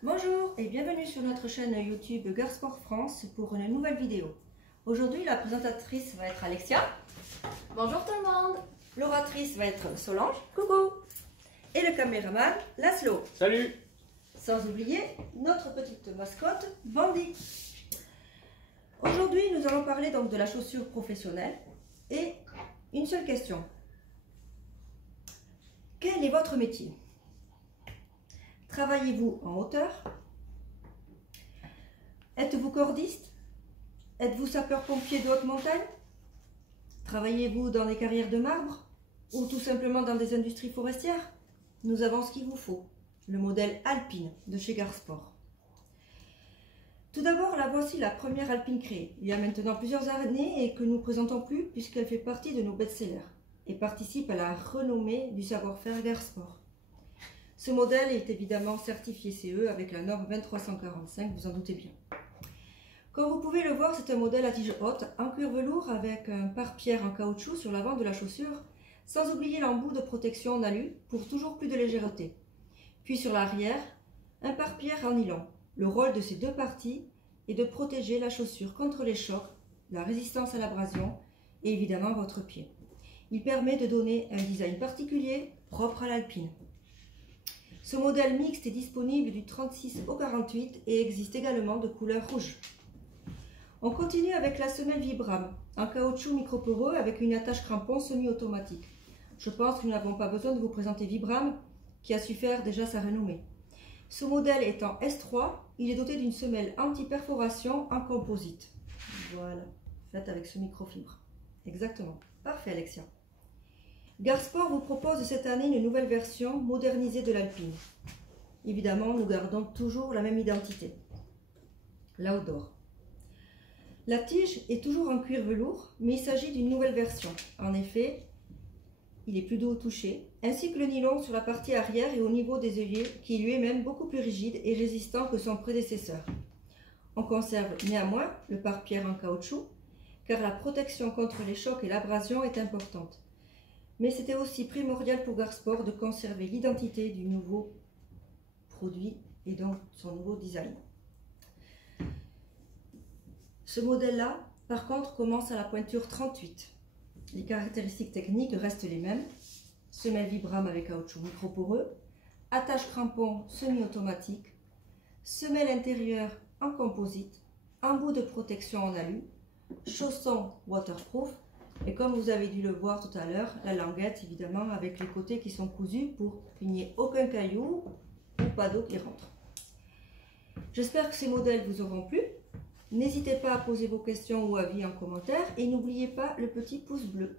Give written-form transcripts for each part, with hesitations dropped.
Bonjour et bienvenue sur notre chaîne YouTube Garsport France pour une nouvelle vidéo. Aujourd'hui, la présentatrice va être Alexia. Bonjour tout le monde. L'oratrice va être Solange. Coucou. Et le caméraman, Laszlo. Salut. Sans oublier notre petite mascotte, Bandy. Aujourd'hui, nous allons parler donc de la chaussure professionnelle et une seule question. Quel est votre métier? Travaillez-vous en hauteur? Êtes-vous cordiste? Êtes-vous sapeur-pompier de haute montagne? Travaillez-vous dans des carrières de marbre? Ou tout simplement dans des industries forestières? Nous avons ce qu'il vous faut, le modèle Alpine de chez Garsport. Tout d'abord, la voici la première Alpine créée, il y a maintenant plusieurs années et que nous ne présentons plus puisqu'elle fait partie de nos best-sellers et participe à la renommée du savoir-faire Garsport. Ce modèle est évidemment certifié CE avec la norme 23145, vous en doutez bien. Comme vous pouvez le voir, c'est un modèle à tige haute, en cuir velours avec un pare-pierre en caoutchouc sur l'avant de la chaussure, sans oublier l'embout de protection en alu pour toujours plus de légèreté. Puis sur l'arrière, un pare-pierre en nylon. Le rôle de ces deux parties est de protéger la chaussure contre les chocs, la résistance à l'abrasion et évidemment votre pied. Il permet de donner un design particulier, propre à l'Alpine. Ce modèle mixte est disponible du 36 au 48 et existe également de couleur rouge. On continue avec la semelle Vibram, en caoutchouc microporeux avec une attache crampon semi-automatique. Je pense que nous n'avons pas besoin de vous présenter Vibram, qui a su faire déjà sa renommée. Ce modèle est en S3, il est doté d'une semelle anti-perforation en composite. Voilà, faite avec ce microfibre. Exactement. Parfait, Alexia. Garsport vous propose cette année une nouvelle version modernisée de l'Alpine. Évidemment, nous gardons toujours la même identité, l'outdoor. La tige est toujours en cuir velours, mais il s'agit d'une nouvelle version. En effet, il est plus doux au toucher, ainsi que le nylon sur la partie arrière et au niveau des œillets, qui lui est même beaucoup plus rigide et résistant que son prédécesseur. On conserve néanmoins le pare-pierre en caoutchouc, car la protection contre les chocs et l'abrasion est importante. Mais c'était aussi primordial pour Garsport de conserver l'identité du nouveau produit et donc son nouveau design. Ce modèle-là, par contre, commence à la pointure 38. Les caractéristiques techniques restent les mêmes. Semelle Vibram avec caoutchouc microporeux, attache crampon semi-automatique, semelle intérieure en composite, embout de protection en alu, chaussons waterproof, et comme vous avez dû le voir tout à l'heure, la languette évidemment avec les côtés qui sont cousus pour qu'il n'y ait aucun caillou ou pas d'eau qui rentre. J'espère que ces modèles vous auront plu. N'hésitez pas à poser vos questions ou avis en commentaire et n'oubliez pas le petit pouce bleu.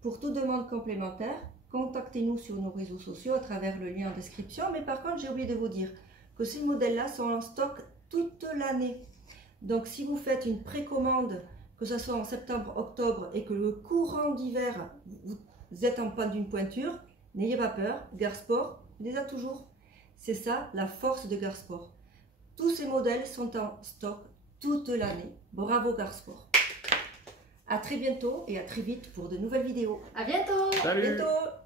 Pour toute demande complémentaire, contactez-nous sur nos réseaux sociaux à travers le lien en description. Mais par contre, j'ai oublié de vous dire que ces modèles-là sont en stock toute l'année. Donc si vous faites une précommande, que ce soit en septembre, octobre et que le courant d'hiver, vous êtes en panne d'une pointure, n'ayez pas peur, Garsport les a toujours. C'est ça la force de Garsport. Tous ces modèles sont en stock toute l'année. Bravo Garsport. À très bientôt et à très vite pour de nouvelles vidéos. À bientôt. Salut. À bientôt.